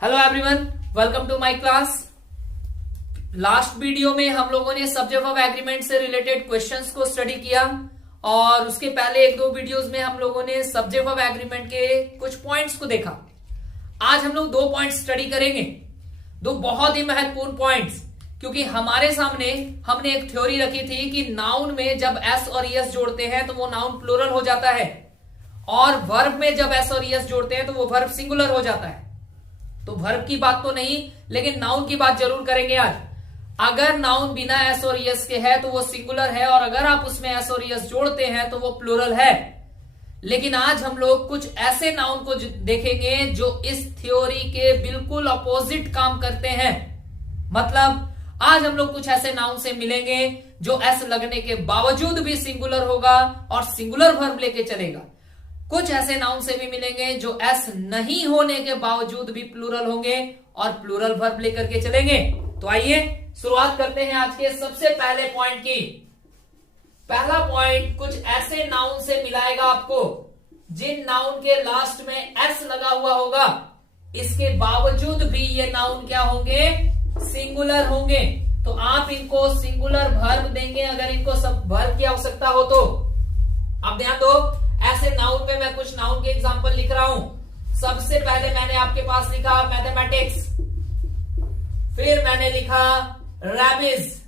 Hello everyone, welcome to my class. Last video में हम लोगों ने सब्जेक्ट ऑफ एग्रीमेंट से रिलेटेड क्वेश्चंस को स्टडी किया और उसके पहले एक दो वीडियोस में हम लोगों ने सब्जेक्ट ऑफ एग्रीमेंट के कुछ पॉइंट्स को देखा। आज हम लोग दो पॉइंट्स स्टडी करेंगे, दो बहुत ही महत्वपूर्ण पॉइंट्स, क्योंकि हमारे सामने हमने एक थ्योरी रखी थी कि नाउन में जब एस और ईएस जोड़ते हैं तो वो नाउन प्लूरल हो जाता है और वर्ब में जब एस और ईएस जोड़ते हैं तो वो वर्ब सिंगुलर हो जाता है। तो वर्ब की बात तो नहीं, लेकिन नाउन की बात जरूर करेंगे आज। अगर नाउन बिना एस और ईएस के है तो वो सिंगुलर है और अगर आप उसमें एस और ईएस जोड़ते हैं तो वो प्लूरल है। लेकिन आज हम लोग कुछ ऐसे नाउन को देखेंगे जो इस थ्योरी के बिल्कुल अपोजिट काम करते हैं। मतलब आज हम लोग कुछ ऐसे नाउन से मिलेंगे जो एस लगने के बावजूद भी सिंगुलर होगा और सिंगुलर वर्ब लेके चलेगा। कुछ ऐसे नाउन से भी मिलेंगे जो एस नहीं होने के बावजूद भी प्लूरल होंगे और प्लूरल वर्ब लेकर के चलेंगे। तो आइए शुरुआत करते हैं आज के सबसे पहले पॉइंट की। पहला पॉइंट कुछ ऐसे नाउन से मिलाएगा आपको जिन नाउन के लास्ट में एस लगा हुआ होगा, इसके बावजूद भी ये नाउन क्या होंगे? सिंगुलर होंगे। तो आप इनको सिंगुलर वर्ब देंगे अगर इनको सब वर्ब की आवश्यकता हो तो। अब ध्यान दो, ऐसे नाउन में मैं कुछ नाउन के एग्जांपल लिख रहा हूं। सबसे पहले मैंने आपके पास लिखा मैथमेटिक्स, फिर मैंने लिखा रैबिज,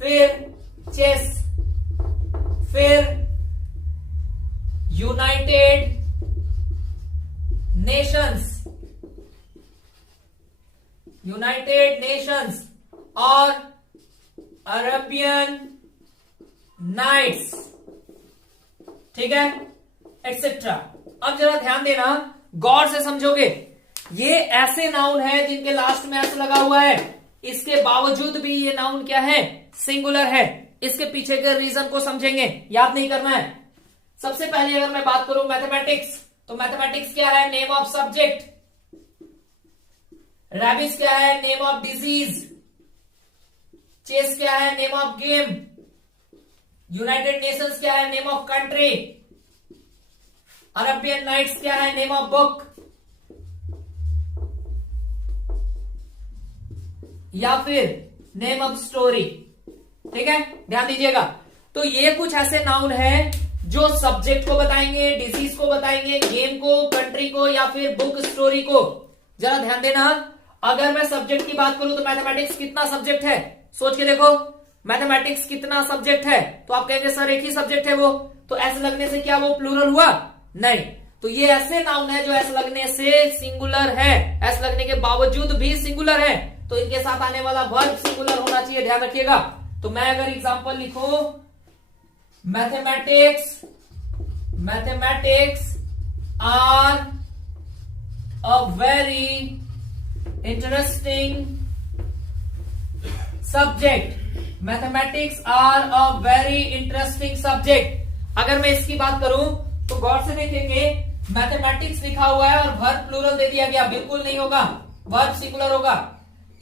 फिर चेस, फिर यूनाइटेड नेशंस और अरबियन नाइट्स, ठीक है, एक्सेट्रा। अब जरा ध्यान देना, गौर से समझोगे। ये ऐसे नाउन है जिनके लास्ट में एस लगा हुआ है, इसके बावजूद भी ये नाउन क्या है? सिंगुलर है। इसके पीछे के रीजन को समझेंगे, याद नहीं करना है। सबसे पहले अगर मैं बात करूं मैथमेटिक्स, तो मैथमेटिक्स क्या है? Name of subject. रैबिस क्या है? Name of disease. चेस क्या है? Name of game. United Nations क्या है? Name of country. Arabian Nights क्या है? Name of book. या फिर नेम ऑफ स्टोरी। ठीक है, ध्यान दीजिएगा। तो ये कुछ ऐसे नाउन है जो सब्जेक्ट को बताएंगे, डिजीज को बताएंगे, गेम को, कंट्री को या फिर बुक, स्टोरी को। जरा ध्यान देना, अगर मैं सब्जेक्ट की बात करूं तो मैथमेटिक्स कितना सब्जेक्ट है? सोच के देखो, मैथमेटिक्स कितना सब्जेक्ट है? तो आप कहेंगे सर एक ही सब्जेक्ट है वो, तो एस लगने से क्या वो प्लूरल हुआ? नहीं। तो ये ऐसे नाउन है जो एस लगने से सिंगुलर है, एस लगने के बावजूद भी सिंगुलर है। तो इनके साथ आने वाला वर्ब सिंगुलर होना चाहिए, ध्यान रखिएगा। तो मैं अगर एग्जांपल लिखूं, mathematics are a very interesting subject. Mathematics are a very interesting subject. अगर मैं इसकी बात करूं तो गौर से देखेंगे, मैथमेटिक्स लिखा हुआ है और वर्ब प्लूरल दे दिया गया, बिल्कुल नहीं होगा, वर्ब सिंगुलर होगा।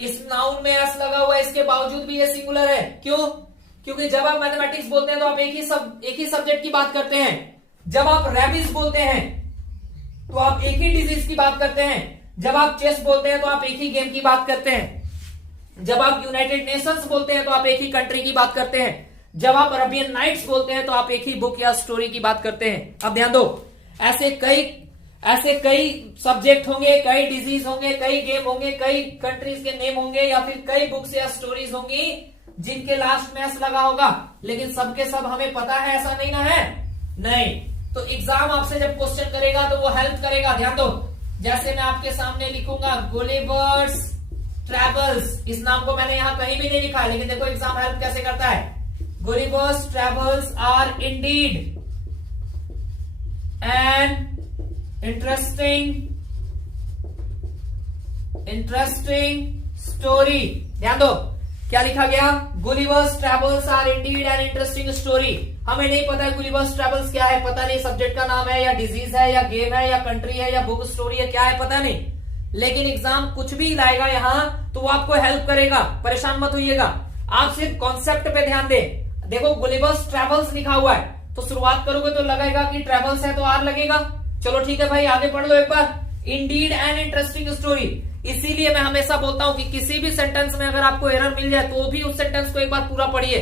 इस नाउन में एस लगा हुआ है, इसके बावजूद भी ये सिंगुलर है। क्यों? क्योंकि जब आप मैथमेटिक्स बोलते हैं तो आप एक ही सब्जेक्ट की बात करते हैं। जब आप रैबिस बोलते हैं तो आप एक ही डिजीज की बात करते हैं। जब आप चेस बोलते हैं तो आप एक ही गेम की बात करते हैं। जब आप यूनाइटेड नेशंस बोलते हैं तो आप एक ही कंट्री की बात करते हैं। जब आप अरबियन नाइट्स बोलते हैं तो आप एक ही बुक या स्टोरी की बात करते हैं। अब ध्यान दो, ऐसे कई सब्जेक्ट होंगे, कई डिजीज होंगे, कई गेम होंगे, कई कंट्रीज के नेम होंगे या फिर कई बुक्स या स्टोरीज होंगी जिनके लास्ट में एस लगा होगा। लेकिन सबके सब हमें पता है, ऐसा नहीं ना है? नहीं। तो एग्जाम आपसे जब क्वेश्चन करेगा तो वो हेल्प करेगा। ध्यान दो, जैसे मैं आपके सामने लिखूंगा गुलिवर्स ट्रेवल्स, इस नाम को मैंने यहां कहीं भी नहीं लिखा, लेकिन देखो एग्जाम हेल्प कैसे करता है। Gulliver's travels are indeed an interesting story. ध्यान दो, क्या लिखा गया? Gulliver's travels are indeed an interesting story. हमें नहीं पता है गुलिवर्स ट्रेवल्स क्या है, पता नहीं सब्जेक्ट का नाम है या डिजीज है या गेम है या कंट्री है या बुक स्टोरी है, क्या है पता नहीं। लेकिन एग्जाम कुछ भी लाएगा यहां तो वो आपको हेल्प करेगा, परेशान मत होइएगा। आप सिर्फ कॉन्सेप्ट पे ध्यान दें। देखो गुलिवर्स ट्रेवल्स लिखा हुआ है तो शुरुआत करोगे तो लगेगा कि ट्रेवल्स है तो आर लगेगा। चलो ठीक है भाई, आगे पढ़ लो एक बार। Indeed an interesting story. इसीलिए मैं हमेशा बोलता हूं कि किसी भी सेंटेंस में अगर आपको एरर मिल जाए तो भी उस सेंटेंस को एक बार पूरा पढ़िए,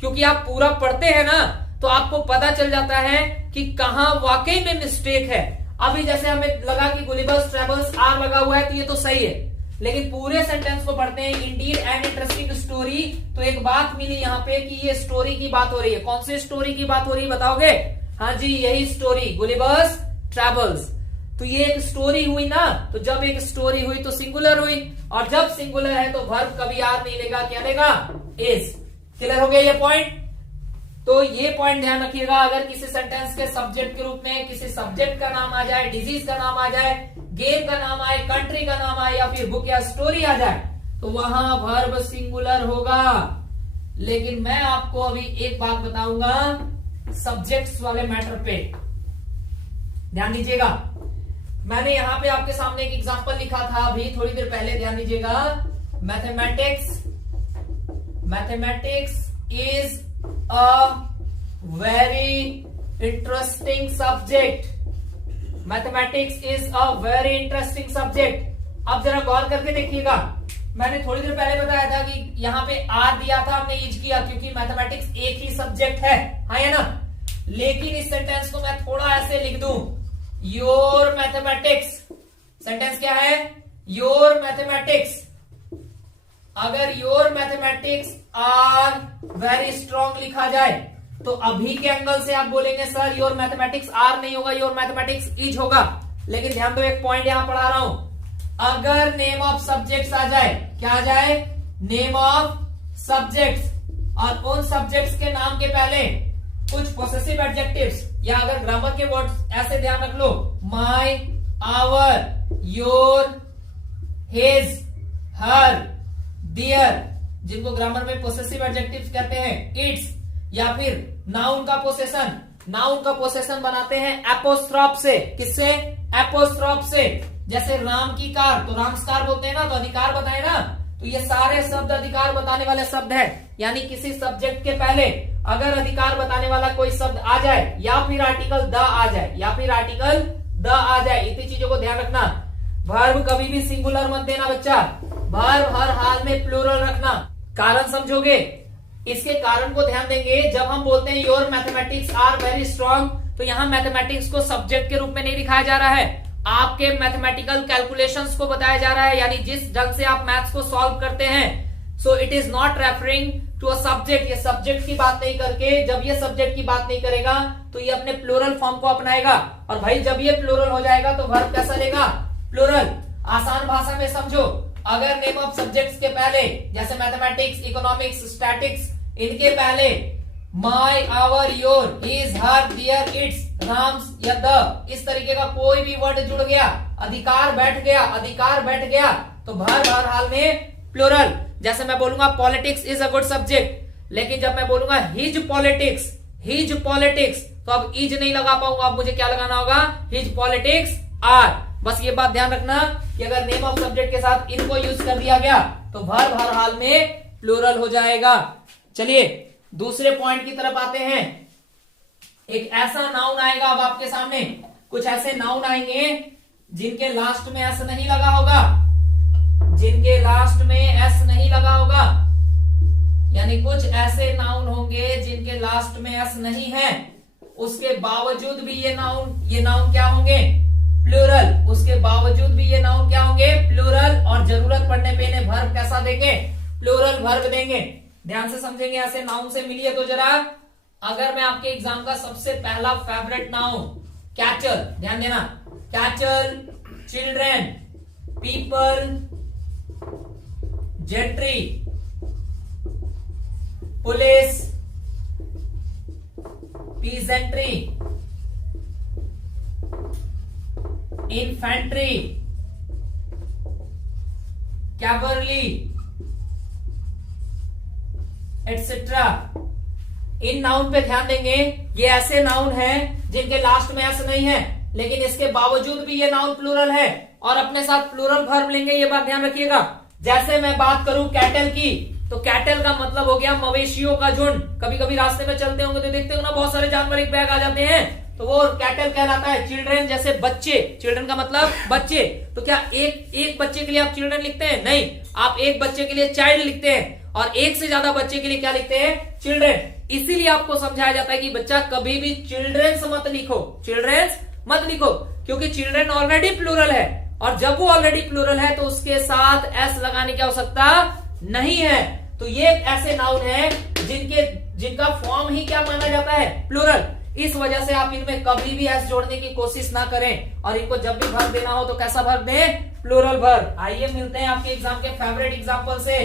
क्योंकि आप पूरा पढ़ते हैं ना तो आपको पता चल जाता है कि कहां वाकई में मिस्टेक है। अभी जैसे हमें लगा कि गुलिवर्स ट्रेवल्स आर लगा हुआ है तो ये तो सही है, लेकिन पूरे सेंटेंस को पढ़ते हैं इंडीड एंड इंटरेस्टिंग स्टोरी, तो एक बात मिली यहाँ पे कि ये स्टोरी की बात हो रही है। कौन सी स्टोरी की बात हो रही है बताओगे? हाँ जी, यही स्टोरी, गुलिवर्स ट्रेवल्स। तो ये एक स्टोरी हुई ना, तो जब एक स्टोरी हुई तो सिंगुलर हुई, और जब सिंगुलर है तो वर्ब कभी आर नहीं लेगा, क्या लेगा? इज। क्लियर हो गया ये पॉइंट? तो ये पॉइंट ध्यान रखिएगा, अगर किसी सेंटेंस के सब्जेक्ट के रूप में किसी सब्जेक्ट का नाम आ जाए, डिजीज का नाम आ जाए, गेम का नाम आए, कंट्री का नाम आए, या फिर बुक या स्टोरी आ जाए, तो वहां वर्ब सिंगुलर होगा। लेकिन मैं आपको अभी एक बात बताऊंगा सब्जेक्ट्स वाले मैटर पे, ध्यान दीजिएगा। मैंने यहां पे आपके सामने एक एग्जांपल लिखा था अभी थोड़ी देर पहले, ध्यान दीजिएगा। Mathematics is a very interesting subject. Mathematics is a very interesting subject. अब जरा गौर करके देखिएगा, मैंने थोड़ी देर पहले बताया था कि यहां पे आर दिया था, हमने इज किया, क्योंकि मैथमेटिक्स एक ही सब्जेक्ट है, हाँ या ना। लेकिन इस सेंटेंस को मैं थोड़ा ऐसे लिख दूं, योर मैथमेटिक्स। सेंटेंस क्या है? Your mathematics. अगर your mathematics are very strong लिखा जाए तो अभी के एंगल से आप बोलेंगे सर योर मैथमेटिक्स आर नहीं होगा, योर मैथमेटिक्स इज होगा। लेकिन ध्यान दो, एक पॉइंट यहां पढ़ा रहा हूं, अगर नेम ऑफ सब्जेक्ट्स आ जाए, क्या आ जाए? नेम ऑफ सब्जेक्ट्स, और उन सब्जेक्ट्स के नाम के पहले कुछ पोसेसिव एडजेक्टिव्स, या अगर ग्रामर के वर्ड्स ऐसे ध्यान रख लो, माई, आवर, योर, हिज, हर, दियर, जिनको ग्रामर में पोसेसिव एडजेक्टिव्स कहते हैं, इट्स, या फिर नाउन का पोसेशन। नाउन का पोसेशन बनाते हैं एपोस्ट्रॉफ से। किससे? एपोस्ट्रॉफ से। जैसे राम की कार, तो रामस्कार बोलते हैं ना, तो अधिकार बताए ना, तो ये सारे शब्द अधिकार बताने वाले शब्द हैं। यानी किसी सब्जेक्ट के पहले अगर अधिकार बताने वाला कोई शब्द आ जाए, या फिर आर्टिकल द आ जाए, या फिर आर्टिकल द आ जाए, इतनी चीजों को ध्यान रखना। वर्ब कभी भी सिंगुलर मत देना बच्चा, वर्ब हर हाल में प्लूरल रखना। कारण समझोगे? इसके कारण को ध्यान देंगे। जब हम बोलते हैं your mathematics are very strong, तो यहां मैथमेटिक्स को सब्जेक्ट के रूप में नहीं दिखाया जा रहा है, आपके मैथमेटिकल कैलकुलेशंस को बताया जा रहा है, यानी जिस ढंग से आप मैथ्स को सॉल्व करते हैं। So it is not referring to a subject. ये सब्जेक्ट की बात नहीं करके, जब ये सब्जेक्ट की बात नहीं करेगा तो ये अपने प्लूरल फॉर्म को अपनाएगा। और भाई जब ये प्लूरल हो जाएगा तो वर्ब कैसा लेगा? प्लूरल। आसान भाषा में समझो, अगर नेम ऑफ सब्जेक्ट्स के पहले, जैसे मैथमेटिक्स, इकोनॉमिक्स, स्टैटिक्स, इनके पहले my, our, your, his, her, their, its, Ram's या द, इस तरीके का कोई भी वर्ड जुड़ गया, अधिकार बैठ गया, तो वर्ब हर हाल में प्लूरल। जैसे मैं बोलूंगा politics is a good subject, लेकिन जब मैं बोलूंगा हिज पॉलिटिक्स, तो अब इज नहीं लगा पाऊंगा, अब मुझे क्या लगाना होगा? His politics are. बस ये बात ध्यान रखना कि अगर नेम ऑफ सब्जेक्ट के साथ इनको यूज कर दिया गया तो वर्ब हर हाल में प्लूरल हो जाएगा। चलिए दूसरे पॉइंट की तरफ आते हैं। एक ऐसा नाउन आएगा अब आपके सामने, कुछ ऐसे नाउन आएंगे जिनके लास्ट में एस नहीं लगा होगा, यानी कुछ ऐसे नाउन होंगे जिनके लास्ट में एस नहीं है, उसके बावजूद भी ये नाउन क्या होंगे? प्लूरल। उसके बावजूद भी ये नाउन क्या होंगे? प्लूरल। और जरूरत पड़ने पे इन्हें वर्ब कैसा देंगे? प्लूरल वर्ब देंगे। ध्यान से समझेंगे, ऐसे नाउन से मिलिए तो जरा। अगर मैं आपके एग्जाम का सबसे पहला फेवरेट नाउन कैचल, ध्यान देना, cattle, children, people, gentry, police, peasantry, infantry, cavalry, etcetera, इन नाउन पे ध्यान देंगे। ये ऐसे नाउन हैं जिनके लास्ट में एस नहीं है, लेकिन इसके बावजूद भी ये नाउन प्लूरल है और अपने साथ प्लूरल वर्ब लेंगे, ये बात ध्यान रखिएगा। जैसे मैं बात करूं कैटल की, तो कैटल का मतलब हो गया मवेशियों का झुंड। कभी कभी रास्ते में चलते होंगे तो देखते हो ना, बहुत सारे जानवर एक बैग आ जाते हैं, तो वो कैटल कहलाता है। चिल्ड्रेन जैसे बच्चे, चिल्ड्रन का मतलब बच्चे, तो क्या एक बच्चे के लिए आप चिल्ड्रन लिखते हैं? नहीं, आप एक बच्चे के लिए चाइल्ड लिखते हैं और एक से ज्यादा बच्चे के लिए क्या लिखते हैं? चिल्ड्रेन। इसीलिए आपको समझाया जाता है कि बच्चा कभी भी चिल्ड्रेन्स मत लिखो, चिल्ड्रेन्स मत लिखो, क्योंकि चिल्ड्रेन ऑलरेडी प्लूरल है और जब वो ऑलरेडी प्लूरल है तो उसके साथ एस लगाने की आवश्यकता नहीं है। तो ये ऐसे नाउन है जिनका फॉर्म ही क्या माना जाता है? प्लूरल। इस वजह से आप इनमें कभी भी एस जोड़ने की कोशिश ना करें और इनको जब भी वर्ब देना हो तो कैसा वर्ब दें? Plural verb. आइए मिलते हैं आपके एग्जाम के फेवरेट एग्जांपल से।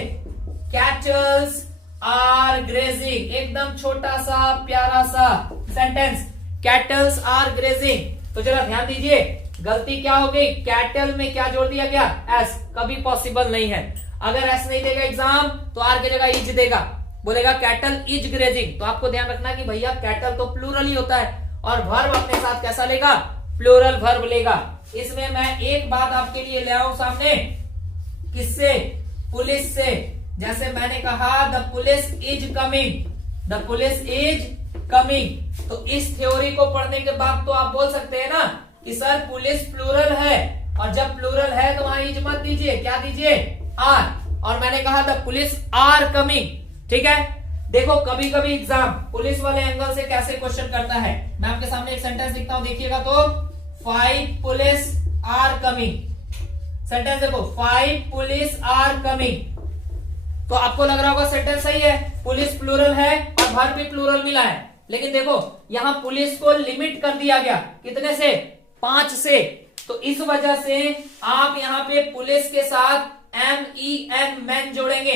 कैटल्स आर ग्रेजिंग, एकदम छोटा सा प्यारा सा सेंटेंस, कैटल्स आर ग्रेजिंग। तो जरा ध्यान दीजिए, गलती क्या हो गई? कैटल में क्या जोड़ दिया गया? एस। कभी पॉसिबल नहीं है। अगर एस नहीं देगा एग्जाम तो आर की जगह इज देगा, बोलेगा कैटल इज ग्रेजिंग। तो आपको ध्यान रखना कि भैया कैटल तो प्लूरल ही होता है और वर्ब अपने साथ कैसा लेगा? प्लूरल वर्ब लेगा। इसमें मैं एक बात आपके लिए ले आऊं सामने, किससे? पुलिस से। जैसे मैंने कहा the police is coming, the police is coming. तो इस थ्योरी को पढ़ने के बाद तो आप बोल सकते हैं ना कि सर पुलिस प्लूरल है और जब प्लूरल है तो वहां इज मत दीजिए, क्या दीजिए? आर। और मैंने कहा द पुलिस आर कमिंग, ठीक है। देखो कभी कभी एग्जाम पुलिस वाले एंगल से कैसे क्वेश्चन करता है। मैं आपके सामने एक सेंटेंस लिखता हूं, देखिएगा तो 5 पुलिस आर कमिंग। सेंटेंस देखो 5 पुलिस आर कमिंग। तो आपको लग रहा होगा सेंटेंस सही है, पुलिस प्लूरल है और वर्ब भी प्लूरल मिला है। लेकिन देखो यहां पुलिस को लिमिट कर दिया गया, कितने से? 5 से। तो इस वजह से आप यहां पे पुलिस के साथ MEN मैन जोड़ेंगे,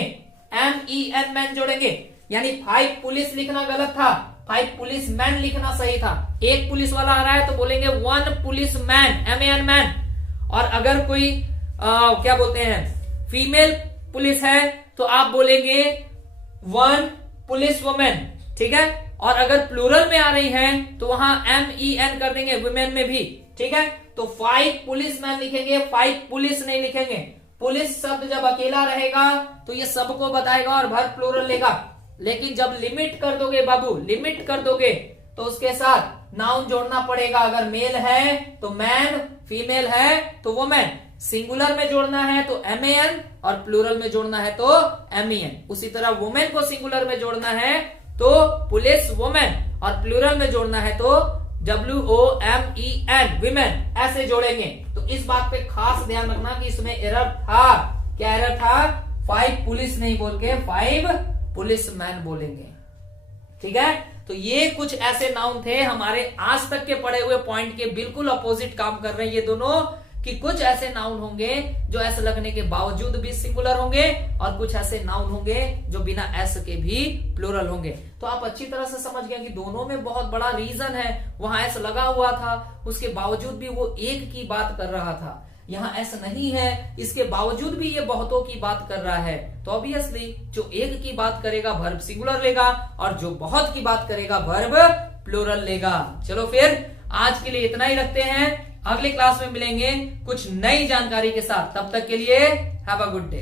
MEN मैन जोड़ेंगे। यानी 5 पुलिस लिखना गलत था, 5 पुलिस मैन लिखना सही था। एक पुलिस वाला आ रहा है तो बोलेंगे 1 पुलिस मैन, MEN मैन। और अगर कोई क्या बोलते हैं फीमेल पुलिस है तो आप बोलेंगे 1 पुलिस वुमेन, ठीक है। और अगर प्लूरल में आ रही है तो वहां MEN कर देंगे वुमेन में भी, ठीक है। तो 5 पुलिस मैन लिखेंगे, 5 पुलिस नहीं लिखेंगे। पुलिस शब्द जब अकेला रहेगा तो ये सबको बताएगा और वर्ब प्लूरल लेगा। लेकिन जब लिमिट कर दोगे बाबू, लिमिट कर दोगे तो उसके साथ नाउन जोड़ना पड़ेगा। अगर मेल है तो मैन, फीमेल है तो वुमेन, सिंगुलर में जोड़ना है तो MAN और प्लूरल में जोड़ना है तो MEN। उसी तरह वुमेन को सिंगुलर में जोड़ना है तो पुलिस वुमेन और प्लूरल में जोड़ना है तो WOMEN विमेन, ऐसे जोड़ेंगे। तो इस बात पे खास ध्यान रखना कि इसमें एरर था। क्या एरर था? 5 पुलिस नहीं बोल के 5 पुलिस मैन बोलेंगे, ठीक है। तो ये कुछ ऐसे नाउन थे हमारे आज तक के पढ़े हुए पॉइंट के बिल्कुल अपोजिट काम कर रहे हैं ये दोनों, कि कुछ ऐसे नाउन होंगे जो एस लगने के बावजूद भी सिंगुलर होंगे और कुछ ऐसे नाउन होंगे जो बिना एस के भी प्लूरल होंगे। तो आप अच्छी तरह से समझ गए कि दोनों में बहुत बड़ा रीजन है। वहां एस लगा हुआ था, उसके बावजूद भी वो एक की बात कर रहा था। यहाँ एस नहीं है, इसके बावजूद भी ये बहुतों की बात कर रहा है। तो ऑब्वियसली जो एक की बात करेगा वर्ब सिंगुलर लेगा और जो बहुत की बात करेगा वर्ब प्लूरल लेगा। चलो फिर आज के लिए इतना ही रखते हैं, अगले क्लास में मिलेंगे कुछ नई जानकारी के साथ। तब तक के लिए हैव अ गुड डे।